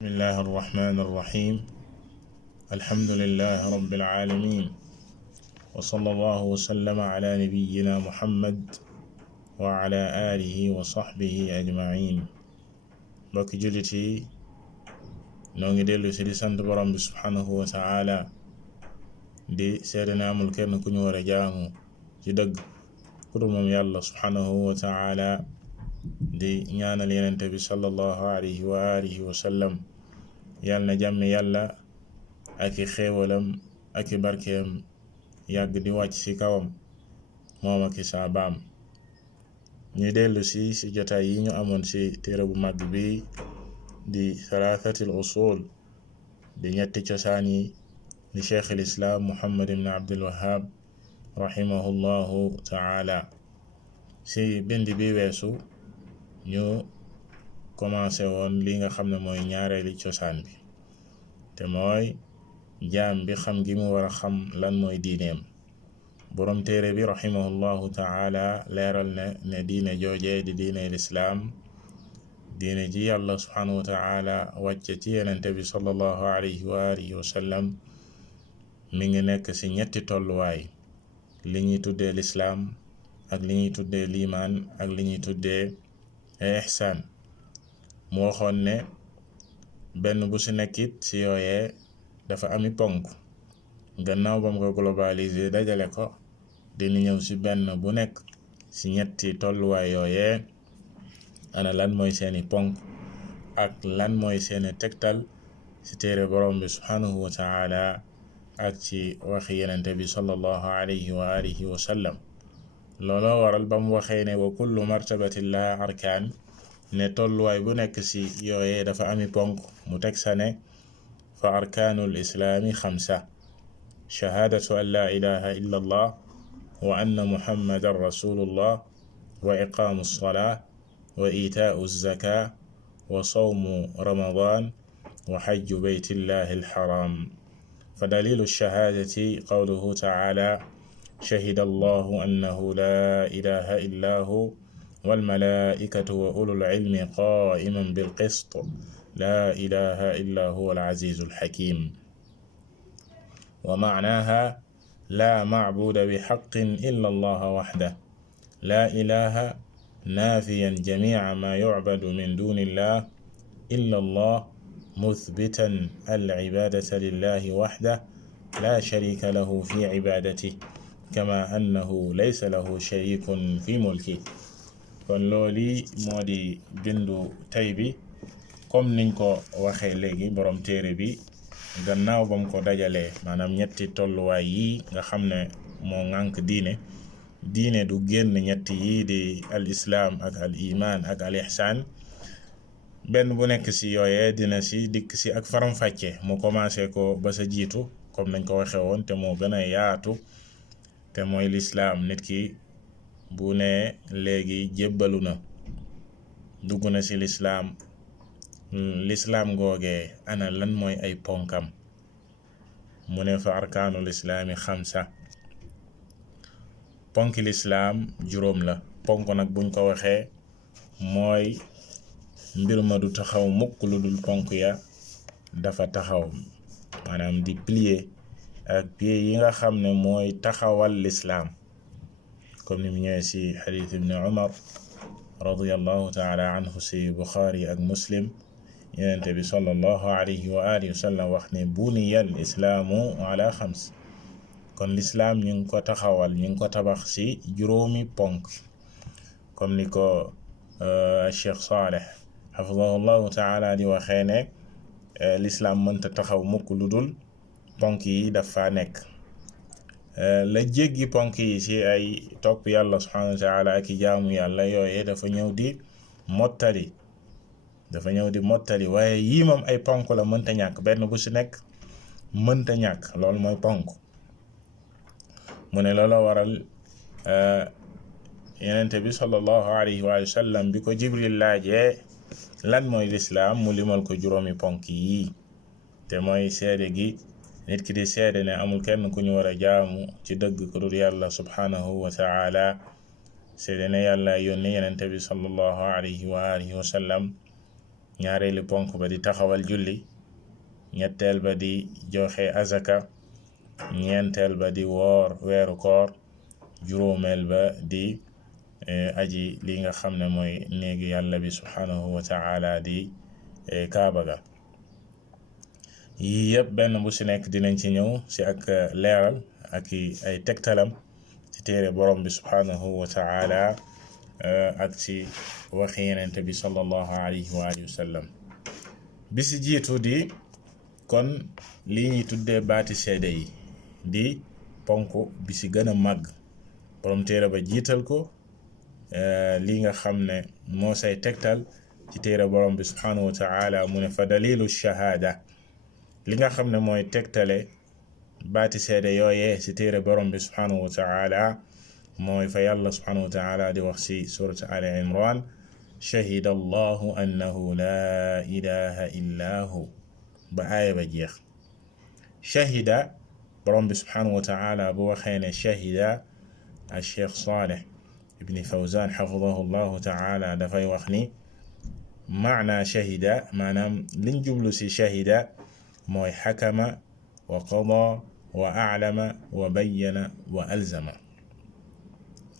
bismillahi arrahmani irrahim alhamdulilahi rabbil alamin wa sallallahu wa sallama ala nabiyyina muhammad wa ala alihi wa sahbihi ajmain. mbokki jullit yi noo ngi dellu si di sant borom bi subhanahu wa ta'ala di seede na amul kenn ku ñu war a jaamu ci dëgg ku dul moom yàlla subhanahu wa ta'ala di ñaanal yenente bi sallallahu alayhi wa alihi wa sallam yàlla na jàmm yàlla ak i xéewalam ak i barkeem yàgg di wàcc ci kawam moom ak i saabaam. ñu dellu si jotaay yi ñu amoon ci téere bu màgg bi di thalathatil usul di ñetti cosaan yi di cheikh al islam muhammad ibn abdul wahhab rahimahullahu ta'ala. ci bind bi weesu ñu commencé woon li nga xam ne mooy ñaareeli cosaan bi te mooy jaam bi xam gi mu war a xam lan mooy diineem. boroom téere bi rahimahullahu ta'ala leeral ne diine joojee di diine lislaam diine ji yàlla subhanahu wa ta'ala wàcce ci yenente bi sallallahu alayhi wa alihi wa sallam mi ngi nekk ci ñetti tolluwaay: li ñuy tuddee lislaam ak li ñuy tuddee liimaan ak li ñuy tuddee ihsaan. mu waxoon ne benn bu ci nekkit ci yooyee dafa ami ponk, gannaaw bam ko globaliser dajale ko dina ñëw ci benn bu nekk ci ñetti tolluwaay yooyee ana lan mooy seeni ponk ak lan mooy seeni tegtal ci téere borom bi subhanahu wa ta'ala ak ci waxi yenente bi sallallahu alayhi wa alihi wa sallam. looloo waral ba mu waxee ne wa kullu martabatin laha arkaan, ne tolluwaay bu nekk ci yooyee dafa ami ponk, mu teg sa ne fa arkaanul islaami xamsa: shahaadatu an laa ilaha illa allah wa anna muhammadan rasulullah wa iqaamu salaa wa itaau zaka wa sawmu ramadan wa xajju beytillahi alxaram. fa dalilu shahaadati qawluhu taala shahida allahu annahu laa ilaha illa hu walmalaikatu wa ulul ilmi qaiman bilqist laa ilaha illa huwa alazizu alxakim. wa macnaaha laa macbuda bixaqin illa allaha waxdah laa ilaha naafiyan jamica maa yucbadu min duni illah illa allah muthbitan alcibaadata lillahi waxdah laa sharika lahu fi cibaadatihi kama annahu laysa lahu sharikun fi mulkihi. kon looli moo di bindu tey bi. comme niñ ko waxee léegi, borom téere bi gannaaw bam ko dajalee maanaam ñetti tolluwaay yi nga xam ne moo ŋànk diine du génn ñetti yi di al islaam ak al iman ak al ihsaan. benn bu nekk ci yooyee dina ci dikk ci ak faram-fàcce. mu commencé ko ba sa jiitu comme nañ ko waxee woon te moo gën a yaatu, te mooy lislaam. nit ki bu ne léegi jébbalu na, dugg na ci lislaam googee ana lan mooy ay ponkam. mu ne fa arkaanul islaami xamsa: ponki lislaam juróom la. ponk nag buñ ko waxee mooy mbir ma du taxaw mukk lu dul ponk ya dafa taxaw, maanaam di plier ak pied yi nga xam ne mooy taxawal lislaam, comme ni mu ñëwee ci xadiis ibni umar radiyallahu taala anhu ci buxaari ak muslim. yenente bi sallallahu alayhi wa alihi wa sallam wax ne buniyal islaamu ala xams. kon lislaam ñu ngi ko taxawal, ñu ngi ko tabax ci juróomi ponk, comme ni ko cheikh Saleh xafidahullahu taala di waxee ne lislaam mënta taxaw mukk lu dul ponk yi dafa nekk. la jéggi ponk yi ci ay topp yàlla subhanahu wa taala ak i jaamu yàlla yooye dafa ñëw di mottali waaye yii moom ay ponk la, mënta ñàkk. benn bu ci nekk mënta ñàkk, loolu mooy ponk. mu ne loola waral yenente bi sallallahu alayhi wa sallam bi ko jibril laajee lan mooy lislaam, mu limal ko juróomi ponk yi, te mooy seede gi nit ki di seede ne amul kenn ku ñu war a jaamu ci dëgg ku dul yàlla subhanahu wa ta'ala, seede ne yàlla yónni yenente bi sallallahu alayhi wa alihi wa sallam ñaareelu ponk ba di taxawal julli, ñetteel ba di joxe azaka, ñeenteel ba di woor weeru koor, juróomeel ba di aji li nga xam ne mooy néegi yàlla bi subhanahu wa ta'ala di kaaba ga. yii yëpp benn bu ci nekk dinañ ci ñëw ci ak leeral ak ay tegtalam ci téere borom bi subhanahu wa ta'ala ak ci waxi yenente bi sallallahu alayhi wa alihi wa sallam. bi ci jiitu di kon lii ñuy tuddee baati seede yi di ponk bi ci gën a màgg, borom téere ba jiital ko lii nga xam ne moo say tegtal ci téere borom bi subhanahu wa ta'ala mu ne fa dalilu shahaada, li nga xam ne mooy tegtale baati seede yooyee ci téere borom bi subhanahu wa ta'ala mooy fa yàlla subhanahu wa ta'ala di wax ci surat Ali Imran, shahida allahu annahu la ilaha illa hu, ba aaya ba jeex. shahida borom bi subhanahu wa ta'ala bu waxee ne shahida, al Cheikh Saleh ibni Fawzan xafidahu llahu ta'ala dafay wax ni maana shahida, maanaam liñ jublu ci shahida mooy xakama wa qada wa a'lama wa bayyana wa alzama.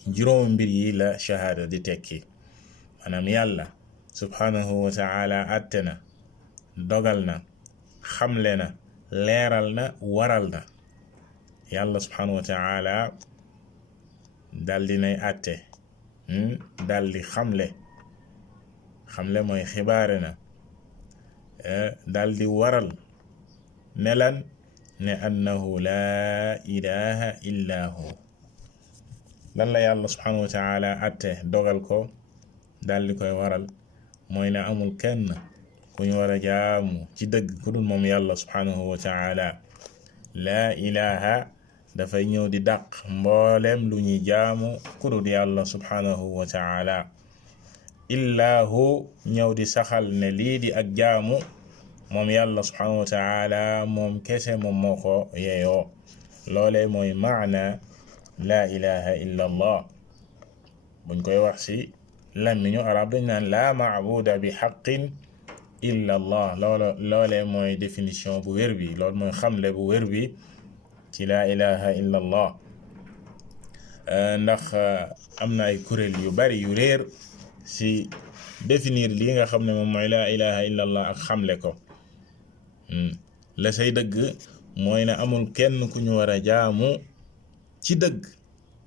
juróom mbir yi la shahaada di tekki, maanaam yàlla subhanahu wa ta'ala atte na, dogal na, xamle na, leeral na, waral na. yàlla subhanahu wa ta'ala daldi nay atte, daldi xamle mooy xibaare na, daldi waral ne lan ne annahu laa ilaha illa hu. lan la yàlla subhanahu wa ta'ala atte dogal ko daldi koy waral mooy ne amul kenn ku ñu war a jaamu ci dëgg ku dul moom yàlla subhanahu wa ta'ala. laa ilaha dafay ñëw di dàq mboolem lu ñuy jaamu ku dul yàlla subhanahu wa ta'ala. illa hu ñëw di saxal ne lii di ak jaamu moom yàlla subhanahu wa ta'ala moom kese moom moo ko yeeyoo. loolee mooy maana laa ilaha illa allah. buñ koy wax ci làmmiñu arab dañ naan laa maabuda bi xaqin illa allah. loolee mooy définition bu wér bi, loolu mooy xamle bu wér bi ci laa ilaha illa allah. ndax am na ay kuréel yu bari yu réer ci définir lii nga xam ne moom mooy laa ilaha illa allah ak xamle ko. la say dëgg mooy ne amul kenn ku ñu war a jaamu ci dëgg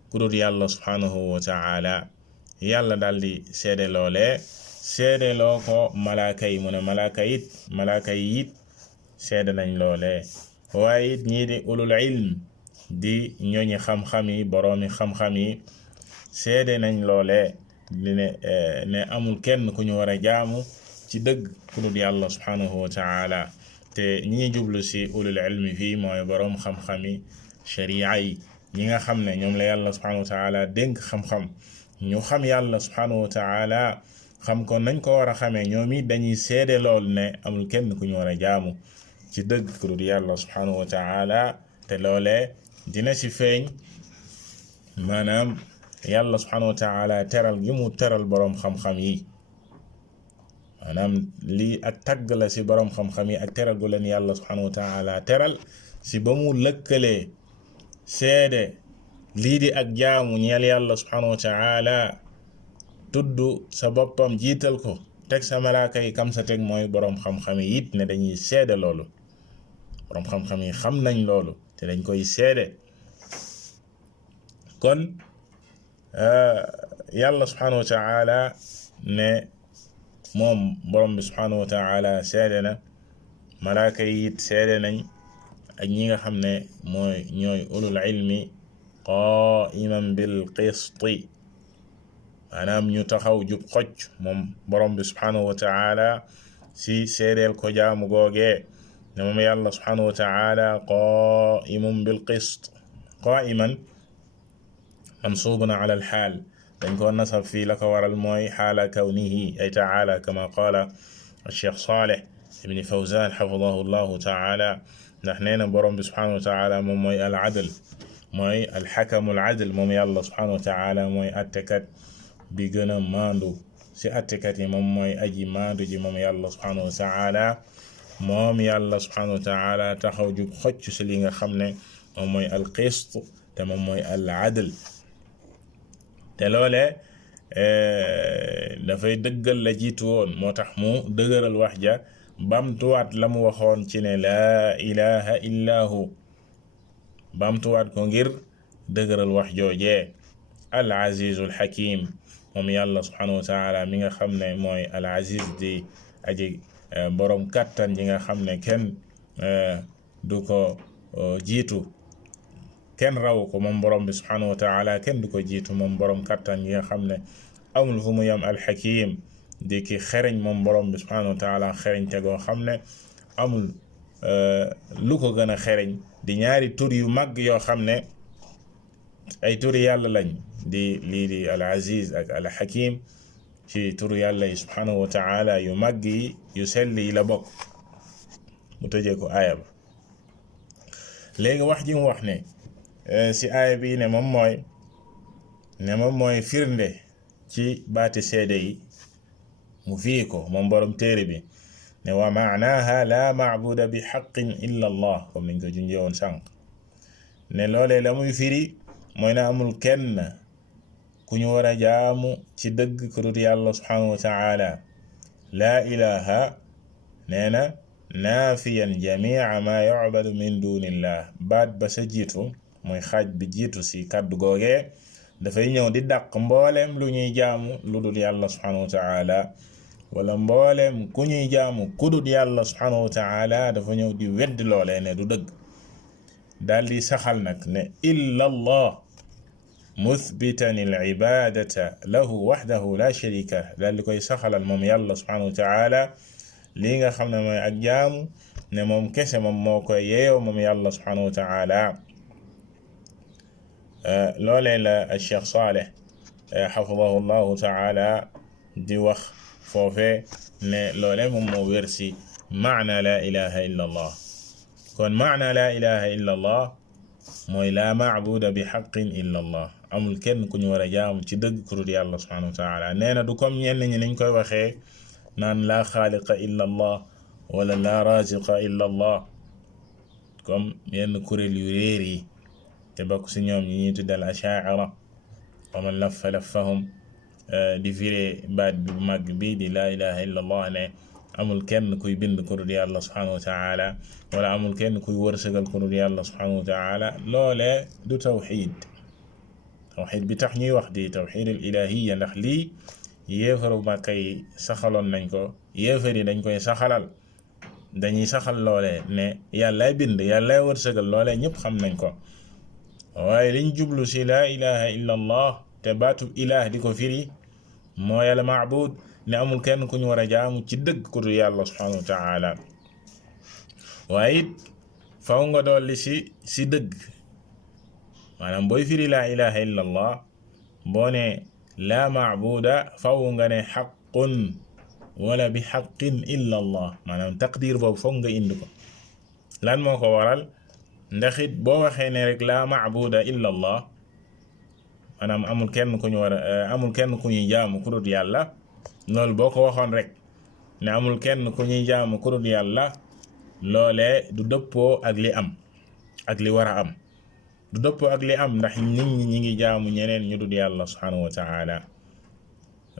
ku dul yàlla subhanahu wa ta'ala. yàlla daldi seede loolee, seede loo ko malaaka yi, mu ne malaaka yi it seede nañ loolee. waaye it ñii di ulul ilm di ñooñi xam-xam yi, boroomi xam-xam yi seede nañ loolee ne amul kenn ku ñu war a jaamu ci dëgg ku dul yàlla subhanahu wa ta'ala. te ñi jublu ci ulul ilmi fii mooy boroom xam-xami sharia yi, ñi nga xam ne ñoom la yàlla subhanahu wa ta'ala dénk xam-xam, ñu xam yàlla subhanahu wa ta'ala xam ko nañ ko war a xamee. ñoom it dañuy seede lool ne amul kenn ku ñu war a jaamu ci dëgg ku dul yàlla subhanahu wa ta'ala. te loolee dina ci feeñ, maanaam yàlla subhanahu wa ta'ala teral gi mu teral boroom xam-xam yi, maanaam lii ak tagg la ci boroom xam-xam yi ak teral gu leen yàlla subhanahu wa ta'ala teral ci ba mu lëkkalee seede lii di ak jaamu ñeel yàlla subhanahu wa ta'ala, tudd sa boppam jiital ko, teg sa malaaka yi kam sa teg mooy boroom xam-xam yi it ne dañuy seede loolu. boroom xam-xam yi xam nañ loolu te dañ koy seede. kon yàlla subhanahu wa ta'ala ne moom borom bi subhanahu wa ta'ala seede na, malaaka yi it seede nañ, ak ñi nga xam ne ñooy ulul ilmi qaiman bil qisti, maanaam ñu taxaw jub xocc moom borom bi subhanahu wa ta'ala si seedeel ko jaamu googee ne moom yàlla subhanahu wa ta'ala qaiman bil qist. qaiman mansuubun ala al xaal, dañ ko nasab fii la ko waral mooy xaala kawnihi ay ta'ala kama qaala Cheikh Saleh ibni Fawzan xafidahu llahu ta'ala. ndax nee na borom bi subhanahu wa ta'ala moom mooy al adl, mooy al xakamu al adl. moom yàlla subhanahu wa ta'ala mooy attekat bi gën a maandu si attekat yi moom mooy aji maandu ji moom yàlla subhanahu wa taala moom yàlla subhanahu wa taala taxaw jub xocc si li nga xam ne moom mooy al qist te moom mooy al adl te loole dafay dëggal la jiitu woon moo tax mu dëgëral wax ja bamtuwaat la mu waxoon ci ne laa ilaha illa hu bamtuwaat ko ngir dëgëral wax joojee al azizul hakim moom yàlla subhanahu wa taala mi nga xam ne mooy al aziz di aji borom kattan ji nga xam ne kenn du ko jiitu kenn raw ko moom borom bi subhanahu wa taala kenn du ko jiitu moom borom kattan yi nga xam ne amul fu mu yam alxakim di ki xereñ moom borom bi subhanahu wa taala xereñ te goo xam ne amul lu ko gën a xereñ di ñaari tur yu mag yoo xam ne ay turi yàlla lañ di lii di al aziz ak al hakim ci turu yàlla yi subhanahu wa taala yu mag yi yu sell yi la bokk mu tëjee ko aaya ba léegi wax ji mu wax ne si aaya bi ne moom mooy firnde ci baati seede yi mu fii ko moom borom téere bi ne wa maanaha la maabuda bi xaqin illa allah comme niñ ko junjee woon sànq ne loolee la muy firi mooy na amul kenn ku ñu war a jaamu ci dëgg ku dul yàlla subhanahu wa taala laa ilaha nee na naafiyan jamia ma yucbadu min dunillah baat ba sa jiitu mooy xaaj bi jiitu si kàddu googee dafay ñëw di dàq mbooleem lu ñuy jaamu lu dul yàlla subhanahu wa taala wala mbooleem ku ñuy jaamu ku dul yàlla subhanahu wa taala dafa ñëw di weddi loolee ne du dëgg daal di saxal nag ne illa allah muthbitan al ibadata lahu waxdahu la sharika daal di koy saxalal moom yàlla subhanahu wa taala lii nga xam ne mooy ak jaamu ne moom kese moom moo koy yeeyoo moom yàlla subhanahu wa taala loolee la Cheikh Saleh xafidahu llahu taala di wax foofe ne loolee moom moo wér si maana la ilaha illa allah kon maana la ilaha illa allah mooy laa maabuda bi xaqin illa allah amul kenn ku ñu war a jaamu ci dëgg ku dul yàlla subhanahu wa taala nee na du comme ñenn ñi niñ koy waxee naan laa xaaliqa illa allah wala laa raziqa illa allah comme yenn kuréel yu réer yi te bokk si ñoom ñi ñuy tuddal ashaira wa man laffa laffahum di firé baat bi mag bi di laa ilaha illa allah ne amul kenn kuy bind ku dul yàlla subhanahu wa taala wala amul kenn kuy wërsëgal ku dul yàlla subhanahu wa taala loolee du tawxid bi tax ñuy wax di tawxid al ilahiya ndax lii yéefaru Màkka yi saxaloon nañ ko yéefar yi dañ koy saxalal dañuy saxal loolee ne yàllaay bind yàllaay wërsëgal loolee ñëpp xam nañ ko waaye liñ jublu si laa ilaha illa allah te baatub ilaah di ko firi moo yàlla maabud ne amul kenn ku ñu war a jaamu ci dëgg ku dul yàlla subhanahu wa taala waaye it faw nga dolli si dëgg maanaam booy firi laa ilaha illa allah boo ne laa maabuda faw nga ne xaqun wala bi xaqin illa allah maanaam taqdir boobu foog nga indi ko lan moo ko waral ndax it boo waxee ne rek laa maabuda illa allah maanaam amul kenn ku ñuy jaamu ku dul yàlla loolu boo ko waxoon rek ne amul kenn ku ñuy jaamu ku dul yàlla loolee du dëppoo ak li am ak li war a am du dëppoo ak li am ndax nit ñi ngi jaamu ñeneen ñu dul yàlla subhanahu wa taala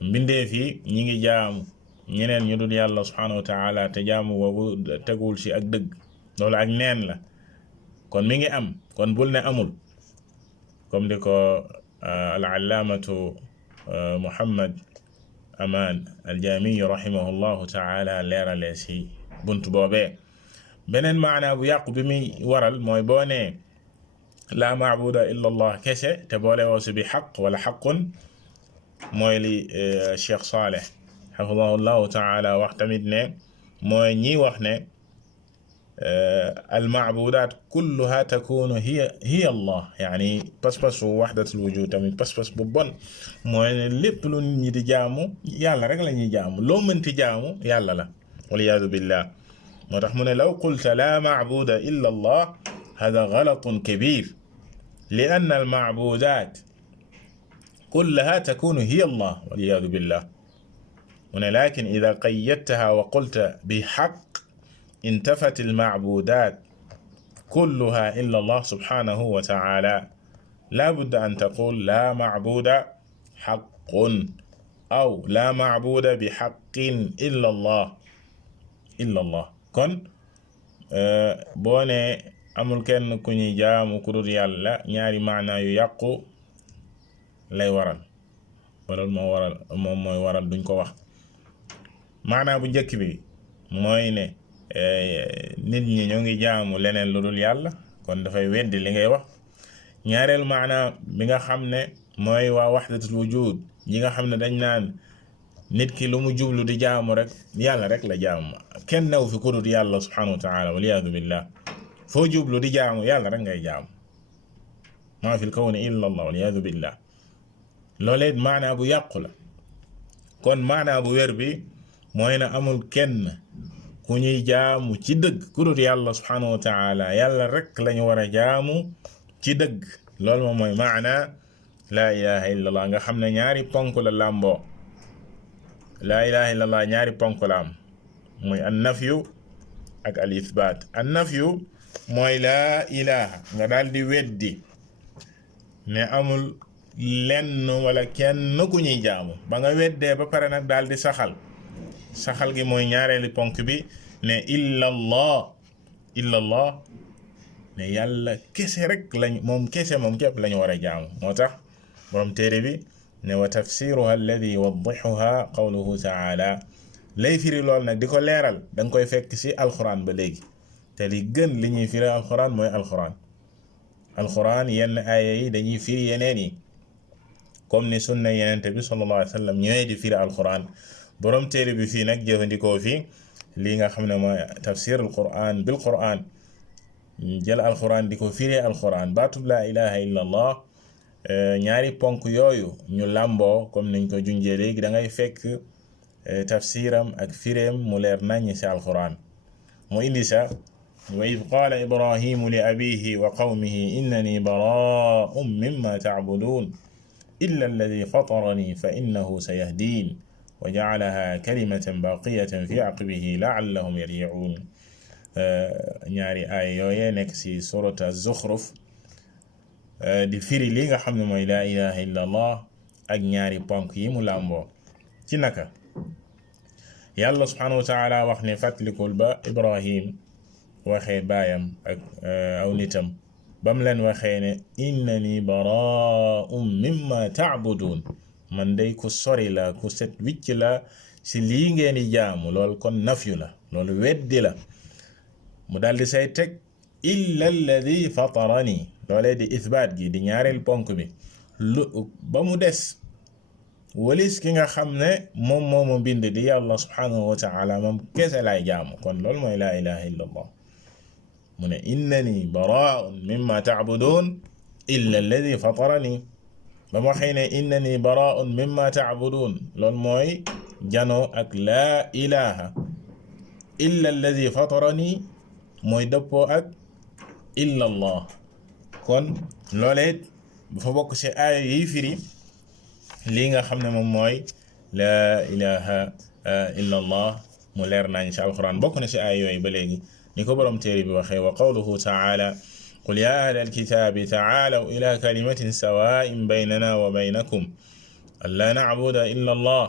mbindeef yi ñi ngi jaamu ñeneen ñu dul yàlla subhanahu wa taala te jaamu boobu tegul ci ak dëgg loolu ak neen la kon mi ngi am kon bul ne amul comme di ko al-allaamatu Muhammad Amaan al-Jaami rahimahullahu taala leerale si bunt boobee beneen maana bu yàqu bi muy waral mooy boo ne laa maabuda illa allah kese te boole woosu bi xaq wala xaqun mooy li Cheikh Saleh xafidahullahu taala wax tamit ne mooy ñi wax ne almaabudaat kulluha takunu hiya allah yaani pas-pasu waxdatul wujud tamit pas-pas bu bon mooy ne lépp lu nit ñi di jaamu yàlla rek la ñuy jaamu loo mënti jaamu yàlla la waliyaadu billah moo tax mu ne law qulta laa maabuda illa allah hada galatun kabir li anna almaabudaat kullaha takunu hiya allah waliyaadu billah mu ne lakin ida qayyadtaha wa qulta bi xaq intafat almacbudat kulluha illa allah subhanahu wa taala la budda an taqul la macbuda xaqun aw la macbuda bi xaqin illa allah kon boo ne amul kenn ku ñuy jaamu ku dul yàlla ñaari maana yu yàqu lay waral wala moom mooy waral duñ ko wax. maana bu njëkk bi mooy ne nit ñi ñoo ngi jaamu leneen lu dul yàlla kon dafay weddi li ngay wax. ñaareel maana bi nga xam ne mooy waa waxdatul wujud ñi nga xam ne dañ naan nit ki lu mu jublu di jaamu rek yàlla rek la jaamu kenn new fi ku dul yàlla subhanahu wa taala waliyaadu billah foo jublu di jaamu yàlla rek ngay jaamu maa fi l kawni illa allah waliyaadu billah loolee maanaa bu yàqu la. kon maanaa bu wér bi mooy na amul kenn ku ñuy jaamu ci dëgg ku dul yàlla subhanahu wa taala yàlla rek lañu war a jaamu ci dëgg. loolu moom mooy maanaa laa ilaha illa allah nga xam ne ñaari ponk la làmboo. laa ilaha illa allah ñaari ponk la am muy an nafyu ak al ithbaat. an nafyu mooy laa ilaha nga daal di weddi ne amul lenn wala kenn ku ñuy jaamu ba nga weddee ba pare nag daal di saxal gi mooy ñaareeli ponk bi ne illa allah ne yàlla kese rek lañ moom képp lañu war a jaamu. moo tax borom téere bi ne wa tafsiruha alladi yuwaddixuha qawluhu taala lay firi lool nag di ko leeral da nga koy fekk ci alquran ba léegi te li gën li ñuy firi alquran mooy alquran yenn aaya yi dañuy firi yeneen yi comme ni sunna yenente bi sallallahu alayhi wa sallam ñëwee di firi alquran. borom téere bi fii nag jëfandikoo fi lii nga xam ne mooy tafsir alquran bil quran jël alquran di ko firi alquran baatub laa ilaha illa allah ñaari ponk yooyu ñu làmboo comme niñ ko junjee léegi da ngay fekk tafsiram ak fireem mu leer nañ ci alquran. mu indi sa wa id qaala ibrahimu li abihi wa qawmihi innani baraa'un mimma ta'budun illa alladi fatarani fa innahu sayahdin wa ja'alaha kalimatan baqiyatan fi aqibihi la'allahum yarji'un. ñaari aaya yooyee nekk ci surat az-Zukhruf di firi li nga xam ne mooy laa ilaha illa allah ak ñaari ponk yi mu làmboo. ci naka yàlla subhanahu wa taala wax ne fàttalikul ba Ibrahim waxee baayam ak aw nitam bam leen waxee ne innani baraa'un mimma ta'budun man day ku sori la ku set wicc la ci lii ngeen di jaamu. loolu kon nafyu la, loolu weddi la. mu daldi say teg illa alladi fatarani loolee di ithbaat gi di ñaareel ponk bi ba mu des walis ki nga xam ne moom moomu bind di yàlla subhanahu wa taala moom kese laay jaamu. kon loolu mooy laa ilaha illa allah. mu ne innani baraa'un mimma ta'budun illa alladi fatarani ba mu waxee ne innani baraa'un mimma ta'budun loolu mooy janoo ak laa ilaha illa alladi fatarani mooy dëppoo ak illa allah. kon loolee dafa bokk ci aaya yi firi lii nga xam ne moom mooy laa ilaha illa allah mu leer nañ ci alquran. bokk na ci aaya yooyu ba léegi ni ko borom téere bi waxee wa qawluhu taala qul ya ahla alkitabi taalaw ila kalimatin sawaa'in baynana wa baynakum an la na'buda illa allah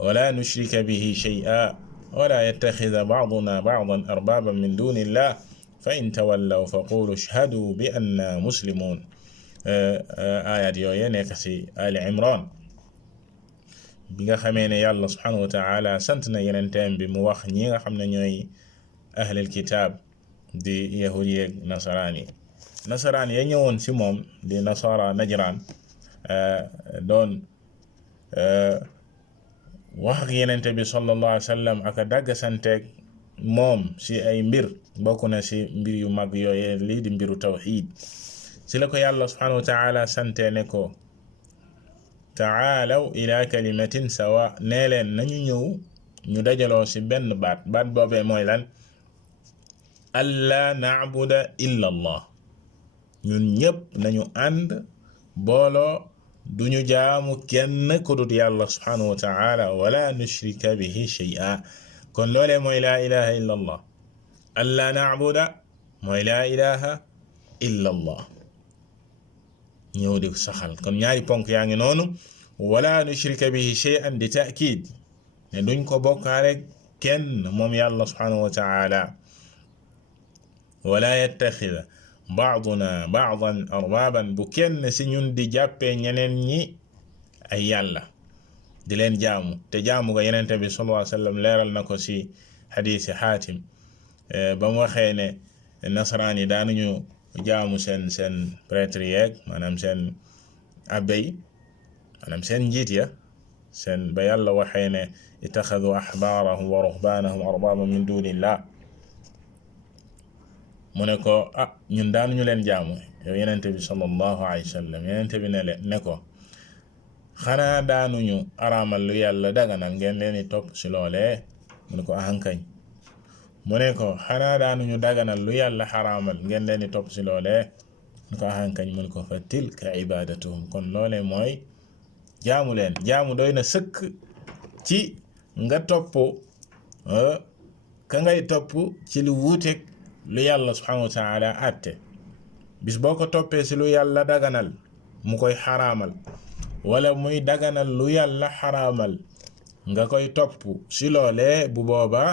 wa la nushrika bihi shay'an wa la yattakhidha ba'duna ba'dan arbaban min duni illah fa in tawallaw faqulu ashhadu bi anna muslimun. ayat yooye nekk ci Ali Imran bi nga xamee ne yàlla subhanahu wa taala sant na yenenteem bi mu wax ñi nga xam ne ñooy ahlul kitaab di yahud yeeg nasaraan ya ñëwoon ci moom di nasara najraan doon wax ak yenente bi sallallahu alayhi wa sallam ak a dagg santeeg moom ci ay mbir bokk na ci mbir yu mag yooye lii di mbiru tawxiid. ci la ko yàlla subhanahu wa taala sante ne ko taalaw ila kalimatin sawa nee leen nañu ñëw ñu dajaloo ci benn baat boobee mooy lan alla na'buda illa allah ñun ñëpp nañu ànd booloo duñu jaamu kenn ku dut yàlla subhanahu wa ta'ala wala nushrika bihi shay'a kon loolee mooy laa ilaha illa allah alla na'buda mooy laa ilaha illa allah ñëw di saxal kon ñaari ponk yaa ngi noonu wala nushrika bihi shay'an di ta'kid ne duñ ko bokkaale kenn moom yàlla subhanahu wa ta'ala wala yattaxida baaduna baadan arbaaban bu kenn si ñun di jàppee ñeneen ñi ay yàlla di leen jaamu te jaamu ga yenente bi sallallahu alayhi wa sallam leeral na ko si xadiisi xaatim ba mu waxee ne nasaraan yi daanuñu jaamu seen prêtre yeeg maanaam seen abbé yi maanaam seen njiit ya seen ba yàlla waxee ne ittaxadu axbaarahum wa ruhbaanahum arbaaban min dunillah mu ne ko ñun daanuñu leen jaamu yow yenente bi sallallahu alayhi wa sallam yenente bi ne ko xanaa daanuñu araamal lu yàlla daganal ngeen leen di topp si loolee mu ne ko ahankañ mu ne ko xanaa daanuñu daganal lu yàlla xaraamal ngeen leen di topp si loolee mu ne ko ahankañ mu ne ko fa tilka ibadatuhum kon loolee mooy jaamu leen jaamu doy na sëkk ci nga topp ka ngay topp ci lu wuuteeg lu yàlla subhanahu wa ta'ala àtte bis boo ko toppee si lu yàlla daganal mu koy xaraamal wala muy daganal lu yàlla xaraamal nga koy topp si loolee bu boobaa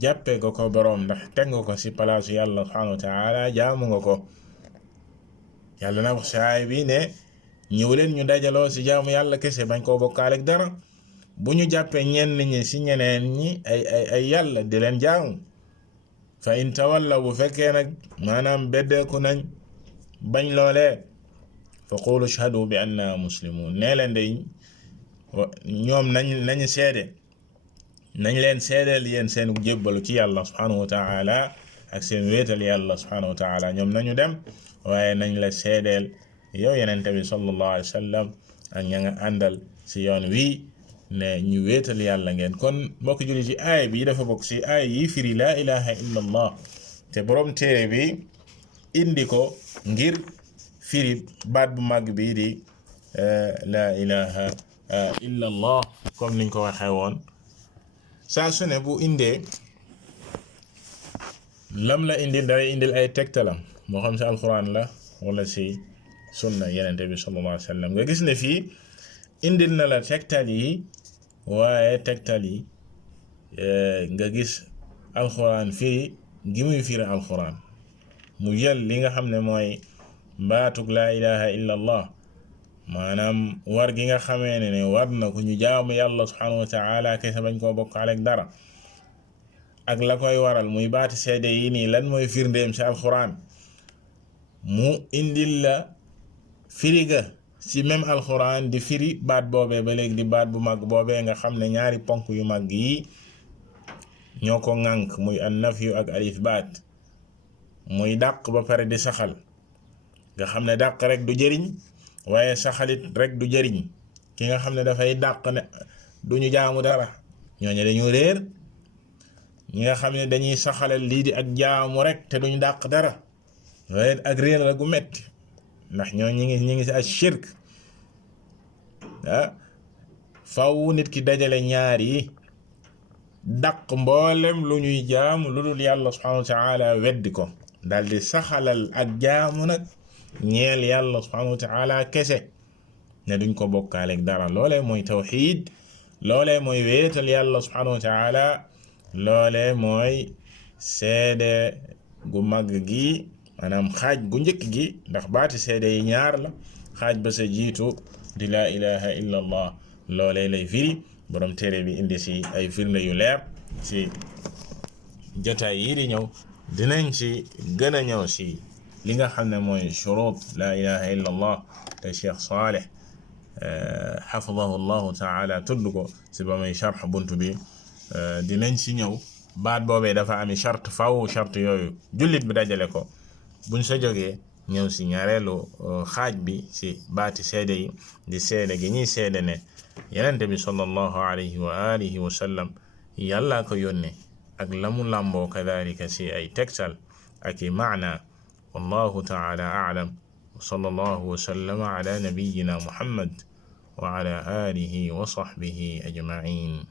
jàppee nga ko boroom ndax teg nga ko si palaasu yàlla subhanahu wa ta'ala jaamu nga ko yàlla na wax si aay bi ne ñëw leen ñu dajaloo si jaamu yàlla kese bañ koo bokkaaleeg dara bu ñu jàppee ñenn ñi si ñeneen ñi ay yàlla di leen jaamu fa in tawallaw bu fekkee nag maanaam beddeeku nañ bañ loolee fa qulu ashhadu bi anna muslimun nee leen de ñoom nañ seede nañ leen seedeel yéen seen jébbalu ci yàlla subhanahu wa ta'ala ak seen wéetal yàlla subhanahu wa ta'ala ñoom nañu dem waaye nañ la seedeel yow yenente bi sallallahu alayhi wa sallam ak ña nga àndal si yoon wii ne ñu wéetal yàlla ngeen kon mbokk julli ci aay bi dafa bokk si aay yi firi laa ilaha illa allah te borom téere bi indi ko ngir firi baat bu mag bi di laa ilaha illa allah comme niñ ko waxee woon saa su ne bu indee lam la indil day indil ay tegtalam moo xam si alquran la wala si sunna yenente bi sallallahu alayhi wa sallam nga gis ne fii indil na la tegtal yi waaye tegtal yi nga gis alquran firi gi muy firi alquran mu jël li nga xam ne mooy baatug laa ilaha illa allah maanaam war gi nga xamee ne war na ku ñu jaamu yàlla subhanahu wa ta'ala kese bañ koo bokkaale ak dara ak la koy waral muy baati seede yi nii lan mooy firndeem ci alquran mu indil la firi ga ci même alquran di firi baat boobee ba léegi di baat bu mag boobee nga xam ne ñaari ponk yu mag yi ñoo ko ŋànk muy an nafyu ak al ithbaat muy dàq ba pare di saxal nga xam ne dàq rek du jëriñ waaye saxalit rek du jëriñ ki nga xam ne dafay dàq ne duñu jaamu dara ñooñu dañu réer ñi nga xam ne dañuy saxalal lii di ak jaamu rek te duñu dàq dara waaye ak réer la gu metti ndax ñoo ñi ngi si ak shirk faw nit ki dajale ñaar yi dàq mboolem lu ñuy jaamu lu dul yàlla subhanahu wa ta'ala weddi ko daldi saxalal ak jaamu nag ñeel yàlla subhanahu wa ta'ala kese ne duñ ko bokkaaleeg dara loolee mooy tawxiid loolee mooy wéetal yàlla subhanahu wa ta'ala loolee mooy seede gu mag gi maanaam xaaj gu njëkk gi ndax baati seede yi ñaar la xaaj ba sa jiitu di laa ilaha illa allah loolee lay firi borom téere bi indi si ay firnde yu leer si jotaay yi di ñëw dinañ ci gën a ñëw si li nga xam ne mooy shurut laa ilaha illa allah te Cheikh Saleh xafidahu llahu taala tudd ko si ba muy sharx bunt bi dinañ si ñëw baat boobee dafa ami charte faw charte yooyu jullit bi dajale ko buñ sa jógee ñëw si ñaareelu xaaj bi si baati seede yi di seede gi ñuy seede ne yenente bi sallallahu alayhi wa alihi wa sallam yàlla ko yónne ak lamu làmboo kadalika si ay tegtal ak i maana wallahu taala a'lam وصلى الله وسلم على نبينا محمد وعلى آله وصحبه أجمعين.